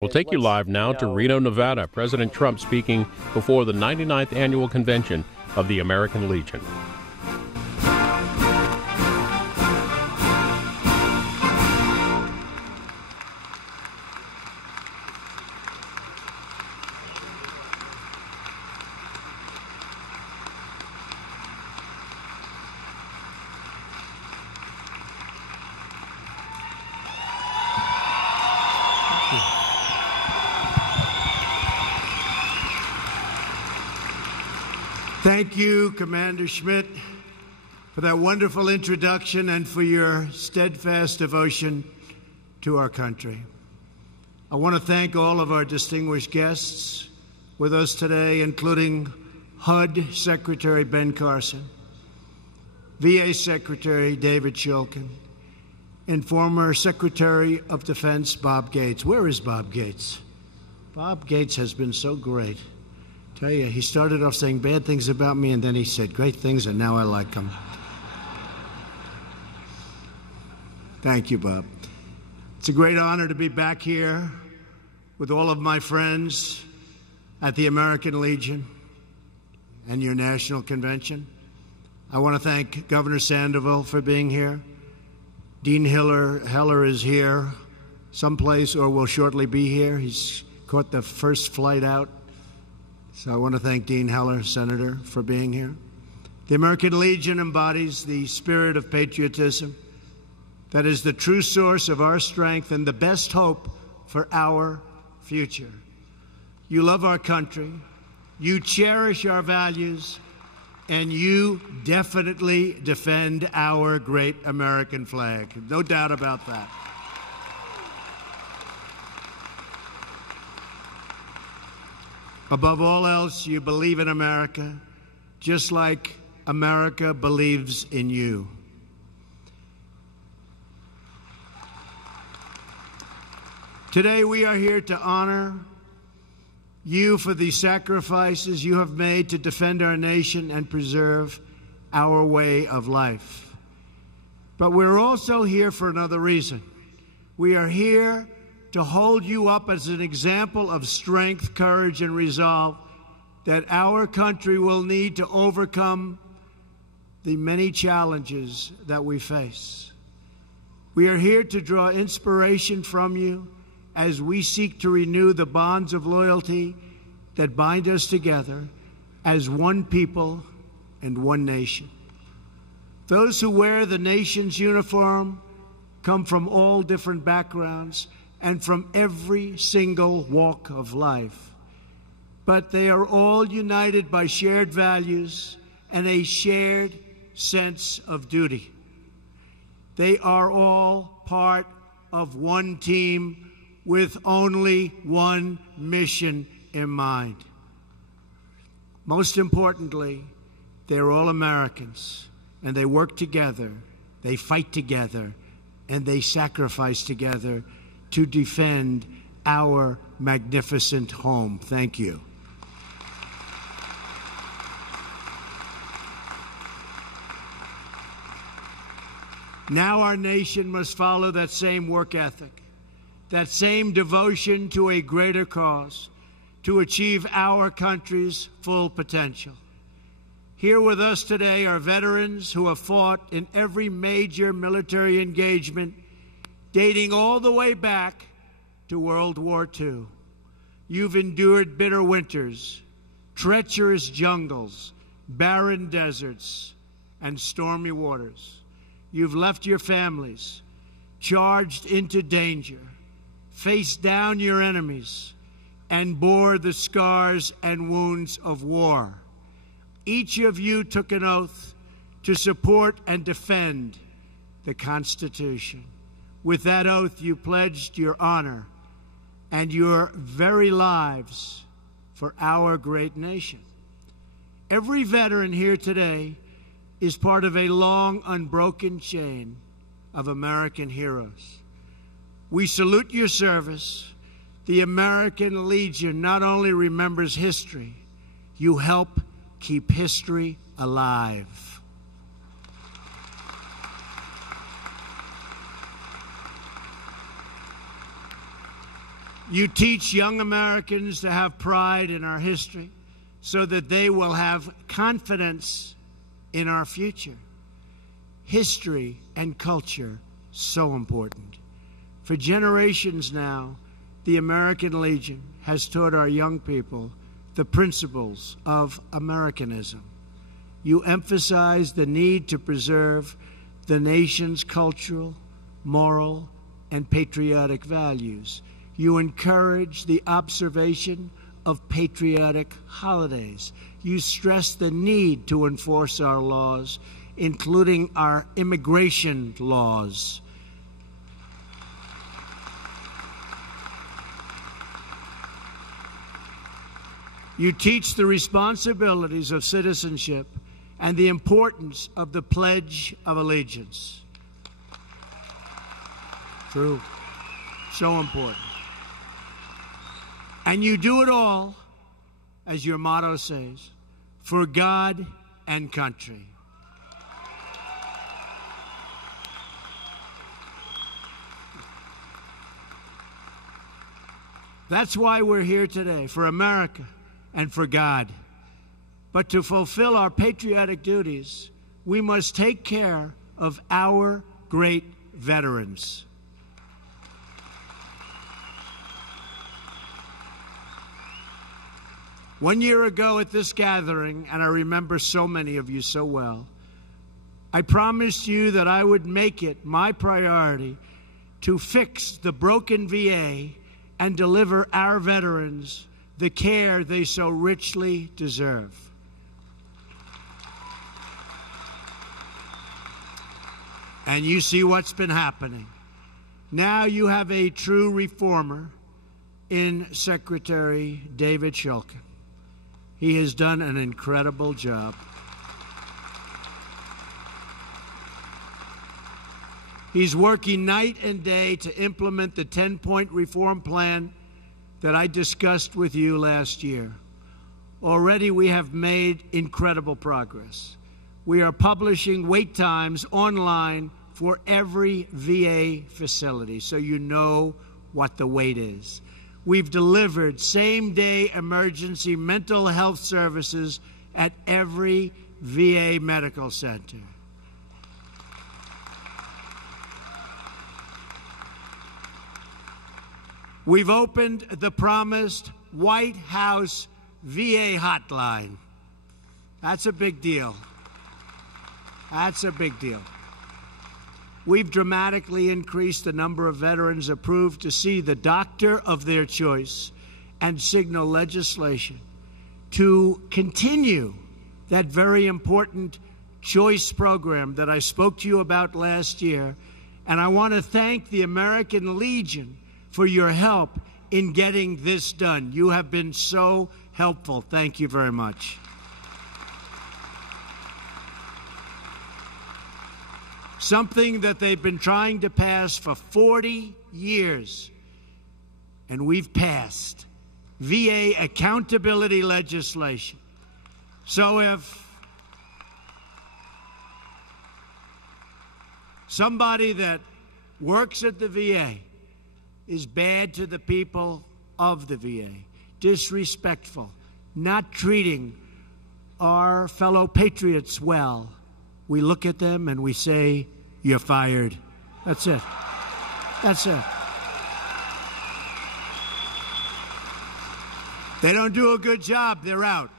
We'll take you live now to Reno, Nevada. President Trump speaking before the 99th Annual Convention of the American Legion. Thank you, Commander Schmidt, for that wonderful introduction and for your steadfast devotion to our country. I want to thank all of our distinguished guests with us today, including HUD Secretary Ben Carson, VA Secretary David Shulkin, and former Secretary of Defense Bob Gates. Where is Bob Gates? Bob Gates has been so great. Tell you, he started off saying bad things about me, and then he said great things, and now I like him. Thank you, Bob. It's a great honor to be back here with all of my friends at the American Legion and your national convention. I want to thank Governor Sandoval for being here. Dean Heller is here someplace or will shortly be here. He's caught the first flight out. So I want to thank Dean Heller, Senator, for being here. The American Legion embodies the spirit of patriotism that is the true source of our strength and the best hope for our future. You love our country, you cherish our values, and you definitely defend our great American flag. No doubt about that. Above all else, you believe in America, just like America believes in you. Today, we are here to honor you for the sacrifices you have made to defend our nation and preserve our way of life. But we're also here for another reason. We are here to hold you up as an example of strength, courage, and resolve that our country will need to overcome the many challenges that we face. We are here to draw inspiration from you as we seek to renew the bonds of loyalty that bind us together as one people and one nation. Those who wear the nation's uniform come from all different backgrounds and from every single walk of life. But they are all united by shared values and a shared sense of duty. They are all part of one team with only one mission in mind. Most importantly, they're all Americans, and they work together, they fight together, and they sacrifice together to defend our magnificent home. Thank you. Now our nation must follow that same work ethic, that same devotion to a greater cause, to achieve our country's full potential. Here with us today are veterans who have fought in every major military engagement dating all the way back to World War II. You've endured bitter winters, treacherous jungles, barren deserts, and stormy waters. You've left your families, charged into danger, faced down your enemies, and bore the scars and wounds of war. Each of you took an oath to support and defend the Constitution. With that oath, you pledged your honor and your very lives for our great nation. Every veteran here today is part of a long, unbroken chain of American heroes. We salute your service. The American Legion not only remembers history, you help keep history alive. You teach young Americans to have pride in our history so that they will have confidence in our future. History and culture, so important. For generations now, the American Legion has taught our young people the principles of Americanism. You emphasize the need to preserve the nation's cultural, moral, and patriotic values. You encourage the observation of patriotic holidays. You stress the need to enforce our laws, including our immigration laws. You teach the responsibilities of citizenship and the importance of the Pledge of Allegiance. True. So important. And you do it all, as your motto says, for God and country. That's why we're here today, for America and for God. But to fulfill our patriotic duties, we must take care of our great veterans. One year ago at this gathering, and I remember so many of you so well, I promised you that I would make it my priority to fix the broken VA and deliver our veterans the care they so richly deserve. And you see what's been happening. Now you have a true reformer in Secretary David Shulkin. He has done an incredible job. He's working night and day to implement the 10-point reform plan that I discussed with you last year. Already we have made incredible progress. We are publishing wait times online for every VA facility, so you know what the wait is. We've delivered same-day emergency mental health services at every VA medical center. We've opened the promised White House VA hotline. That's a big deal. That's a big deal. We've dramatically increased the number of veterans approved to see the doctor of their choice and signal legislation to continue that very important choice program that I spoke to you about last year. And I want to thank the American Legion for your help in getting this done. You have been so helpful. Thank you very much. Something that they've been trying to pass for 40 years, and we've passed VA accountability legislation. So if somebody that works at the VA is bad to the people of the VA, disrespectful, not treating our fellow patriots well, we look at them and we say, "You're fired." That's it. That's it. They don't do a good job, they're out.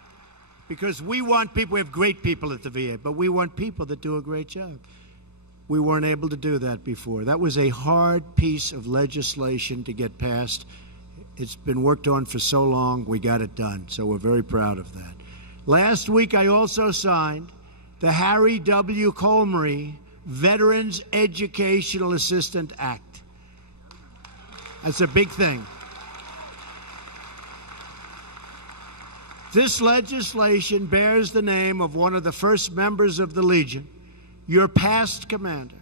Because we want people, we have great people at the VA, but we want people that do a great job. We weren't able to do that before. That was a hard piece of legislation to get passed. It's been worked on for so long, we got it done. So we're very proud of that. Last week, I also signed the Harry W. Colmery Veterans Educational Assistant Act. That's a big thing. This legislation bears the name of one of the first members of the Legion, your past commander,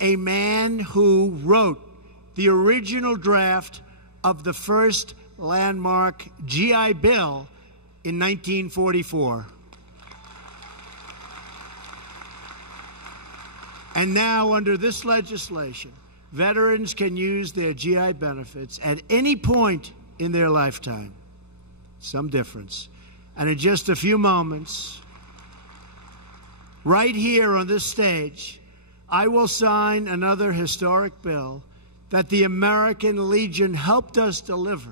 a man who wrote the original draft of the first landmark GI Bill in 1944. And now, under this legislation, veterans can use their GI benefits at any point in their lifetime. Some difference. And in just a few moments, right here on this stage, I will sign another historic bill that the American Legion helped us deliver,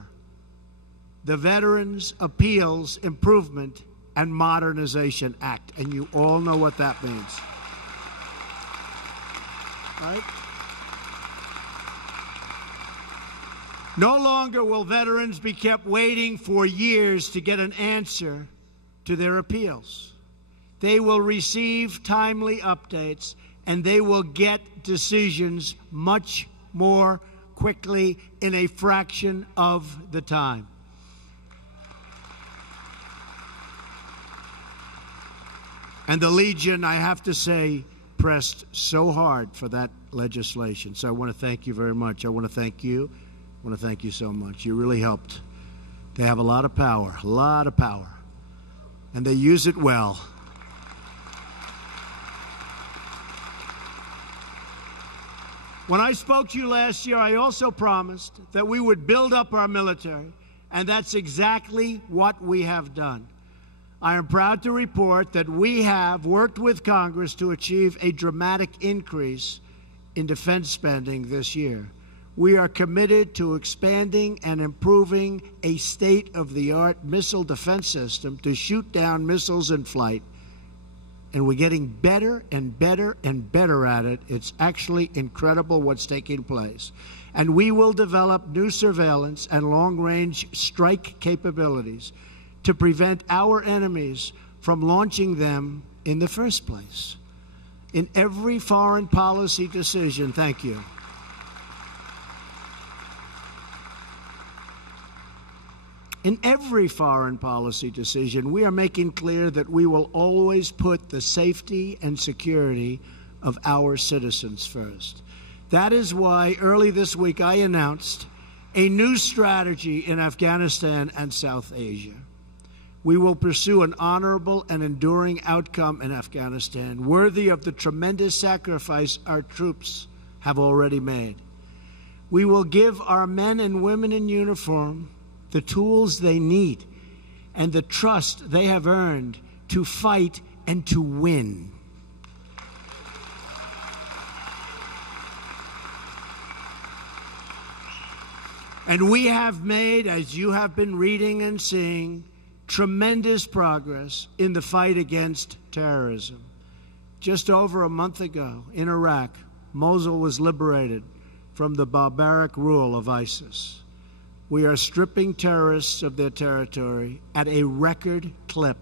the Veterans Appeals Improvement and Modernization Act. And you all know what that means. Right? No longer will veterans be kept waiting for years to get an answer to their appeals. They will receive timely updates, and they will get decisions much more quickly in a fraction of the time. And the Legion, I have to say, pressed so hard for that legislation. So I want to thank you very much. I want to thank you. I want to thank you so much. You really helped. They have a lot of power, and they use it well. When I spoke to you last year, I also promised that we would build up our military, and that's exactly what we have done. I am proud to report that we have worked with Congress to achieve a dramatic increase in defense spending this year. We are committed to expanding and improving a state-of-the-art missile defense system to shoot down missiles in flight. And we're getting better and better and better at it. It's actually incredible what's taking place. And we will develop new surveillance and long-range strike capabilities to prevent our enemies from launching them in the first place. In every foreign policy decision, thank you. In every foreign policy decision, we are making clear that we will always put the safety and security of our citizens first. That is why early this week I announced a new strategy in Afghanistan and South Asia. We will pursue an honorable and enduring outcome in Afghanistan, worthy of the tremendous sacrifice our troops have already made. We will give our men and women in uniform the tools they need and the trust they have earned to fight and to win. And we have made, as you have been reading and seeing, tremendous progress in the fight against terrorism. Just over a month ago in Iraq, Mosul was liberated from the barbaric rule of ISIS. We are stripping terrorists of their territory at a record clip.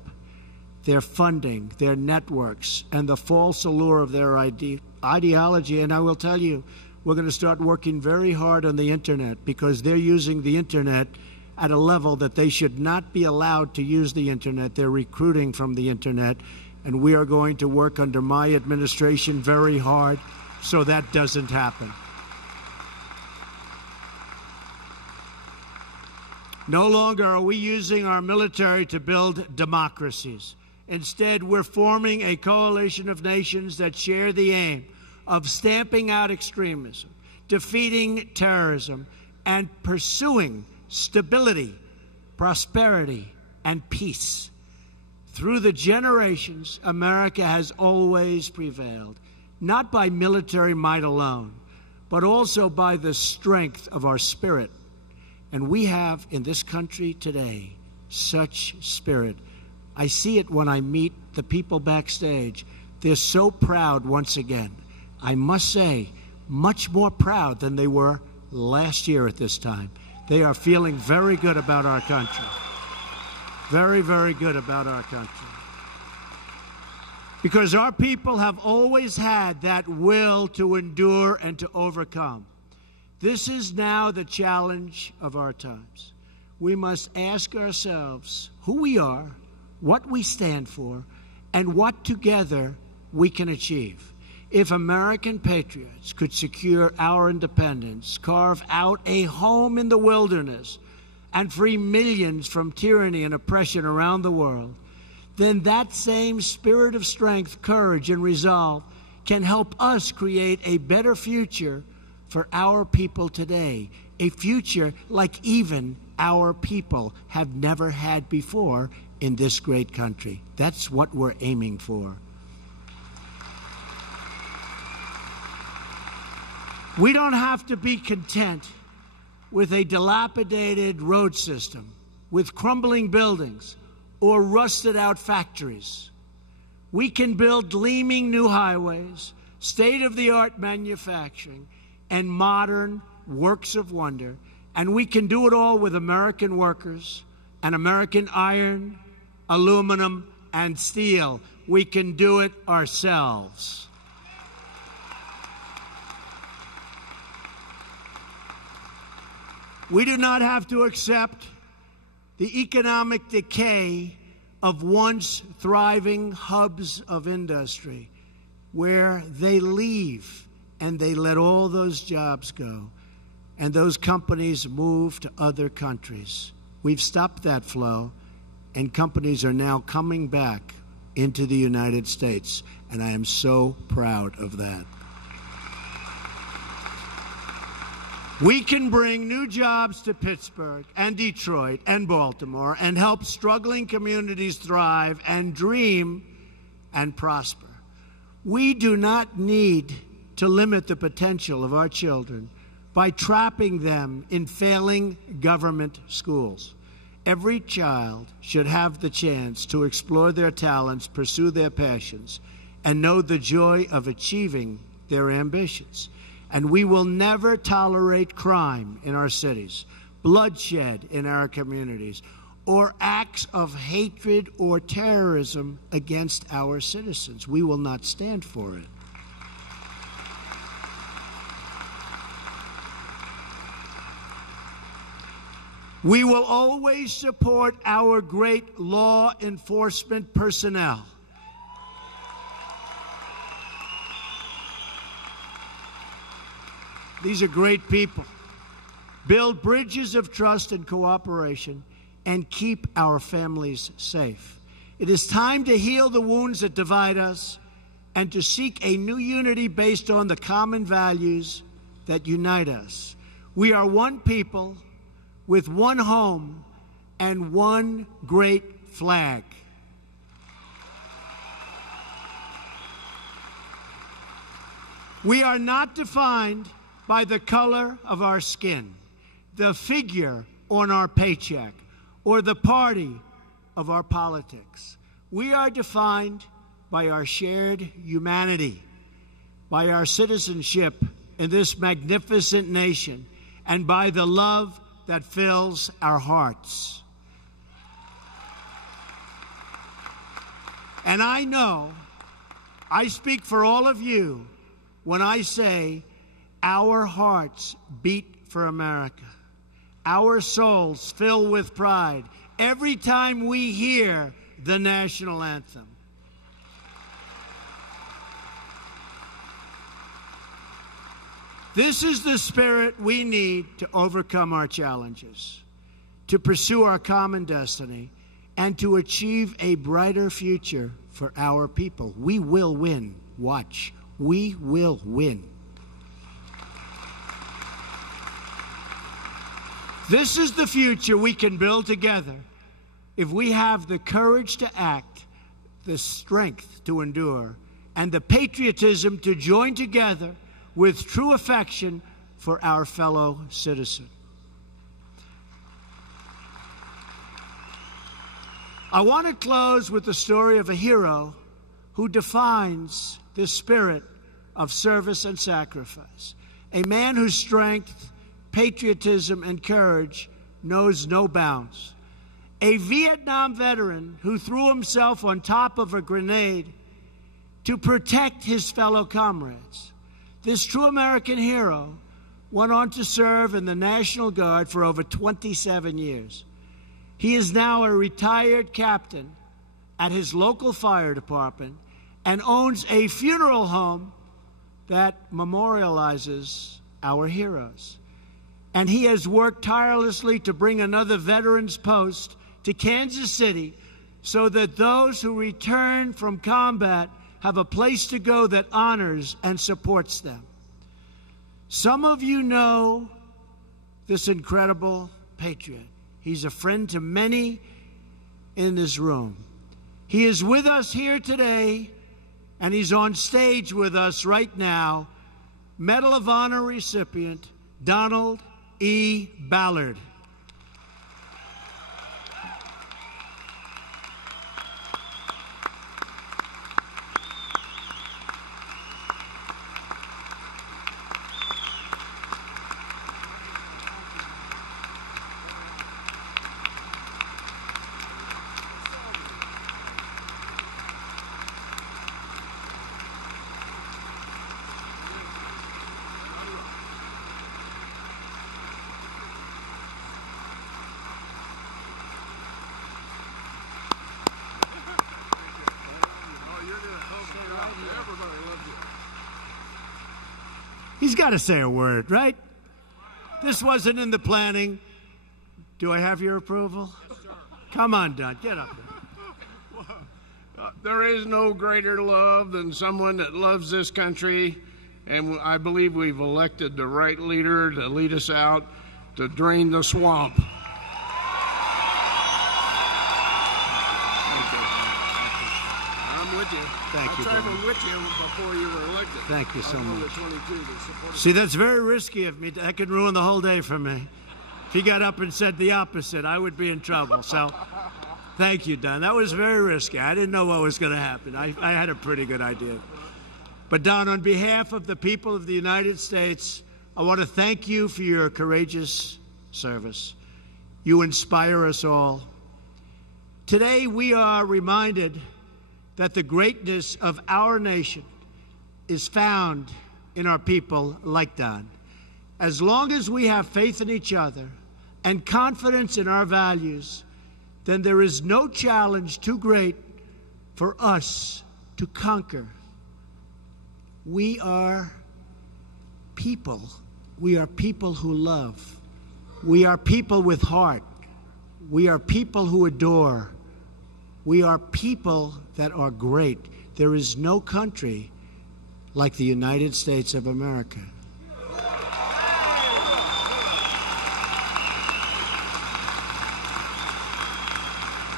Their funding, their networks, and the false allure of their ideology. And I will tell you, we're going to start working very hard on the Internet, because they're using the Internet at a level that they should not be allowed to use the Internet. They're recruiting from the Internet, and we are going to work under my administration very hard so that doesn't happen. No longer are we using our military to build democracies. Instead, we're forming a coalition of nations that share the aim of stamping out extremism, defeating terrorism, and pursuing stability, prosperity, and peace. Through the generations, America has always prevailed, not by military might alone, but also by the strength of our spirit. And we have in this country today such spirit. I see it when I meet the people backstage. They're so proud once again. I must say, much more proud than they were last year at this time. They are feeling very good about our country. Very, very good about our country. Because our people have always had that will to endure and to overcome. This is now the challenge of our times. We must ask ourselves who we are, what we stand for, and what together we can achieve. If American patriots could secure our independence, carve out a home in the wilderness, and free millions from tyranny and oppression around the world, then that same spirit of strength, courage, and resolve can help us create a better future for our people today, a future like even our people have never had before in this great country. That's what we're aiming for. We don't have to be content with a dilapidated road system, with crumbling buildings, or rusted-out factories. We can build gleaming new highways, state-of-the-art manufacturing, and modern works of wonder, and we can do it all with American workers and American iron, aluminum, and steel. We can do it ourselves. We do not have to accept the economic decay of once thriving hubs of industry, where they leave and they let all those jobs go, and those companies move to other countries. We've stopped that flow, and companies are now coming back into the United States, and I am so proud of that. We can bring new jobs to Pittsburgh and Detroit and Baltimore and help struggling communities thrive and dream and prosper. We do not need to limit the potential of our children by trapping them in failing government schools. Every child should have the chance to explore their talents, pursue their passions, and know the joy of achieving their ambitions. And we will never tolerate crime in our cities, bloodshed in our communities, or acts of hatred or terrorism against our citizens. We will not stand for it. We will always support our great law enforcement personnel. These are great people. Build bridges of trust and cooperation and keep our families safe. It is time to heal the wounds that divide us and to seek a new unity based on the common values that unite us. We are one people with one home and one great flag. We are not defined by the color of our skin, the figure on our paycheck, or the party of our politics. We are defined by our shared humanity, by our citizenship in this magnificent nation, and by the love that fills our hearts. And I know I speak for all of you when I say our hearts beat for America. Our souls fill with pride every time we hear the national anthem. This is the spirit we need to overcome our challenges, to pursue our common destiny, and to achieve a brighter future for our people. We will win. Watch. We will win. This is the future we can build together if we have the courage to act, the strength to endure, and the patriotism to join together with true affection for our fellow citizen. I want to close with the story of a hero who defines the spirit of service and sacrifice, a man whose strength, patriotism, and courage knows no bounds. A Vietnam veteran who threw himself on top of a grenade to protect his fellow comrades. This true American hero went on to serve in the National Guard for over 27 years. He is now a retired captain at his local fire department and owns a funeral home that memorializes our heroes. And he has worked tirelessly to bring another veterans post to Kansas City so that those who return from combat have a place to go that honors and supports them. Some of you know this incredible patriot. He's a friend to many in this room. He is with us here today, and he's on stage with us right now. Medal of Honor recipient, Donald E. Ballard. He's got to say a word, right? This wasn't in the planning. Do I have your approval? Yes, sir. Come on, Don, get up there. There is no greater love than someone that loves this country, and I believe we've elected the right leader to lead us out to drain the swamp. I'm with you. Thank you, I traveled with you before you were elected. Thank you so much. 22 See, that's very risky of me. That could ruin the whole day for me. If he got up and said the opposite, I would be in trouble. So, thank you, Don. That was very risky. I didn't know what was going to happen. I had a pretty good idea. But, Don, on behalf of the people of the United States, I want to thank you for your courageous service. You inspire us all. Today, we are reminded that the greatness of our nation is found in our people like Don. As long as we have faith in each other and confidence in our values, then there is no challenge too great for us to conquer. We are people. We are people who love. We are people with heart. We are people who adore. We are people that are great. There is no country like the United States of America.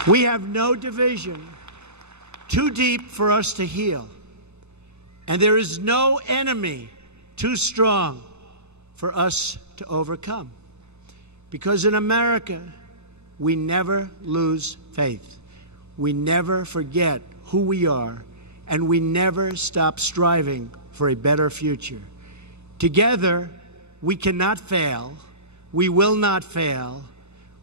We have no division too deep for us to heal, and there is no enemy too strong for us to overcome. Because in America, we never lose faith. We never forget who we are, and we never stop striving for a better future. Together, we cannot fail. We will not fail.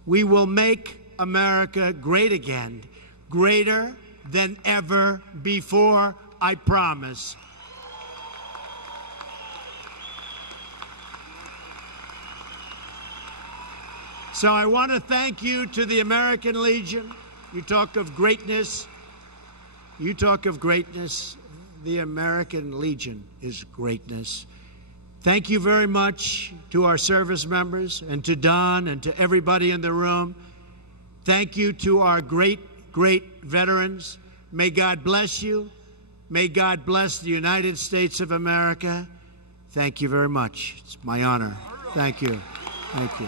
We will make America great again, greater than ever before, I promise. So I want to thank you to the American Legion. You talk of greatness. You talk of greatness. The American Legion is greatness. Thank you very much to our service members and to Don and to everybody in the room. Thank you to our great, great veterans. May God bless you. May God bless the United States of America. Thank you very much. It's my honor. Thank you. Thank you.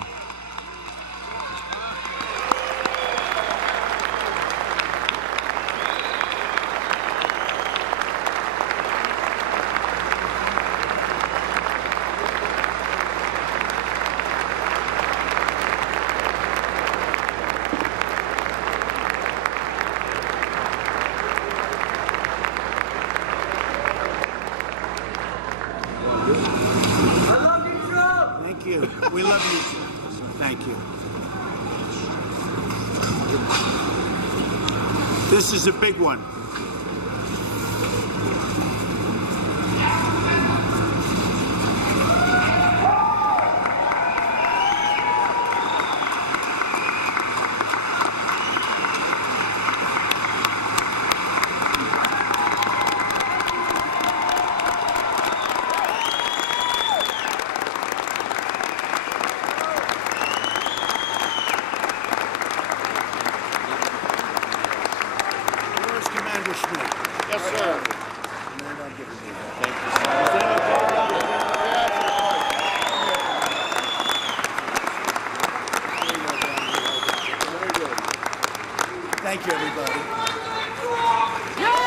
We love you too. Thank you. This is a big one. Yes, sir. Thank you. Thank you, everybody.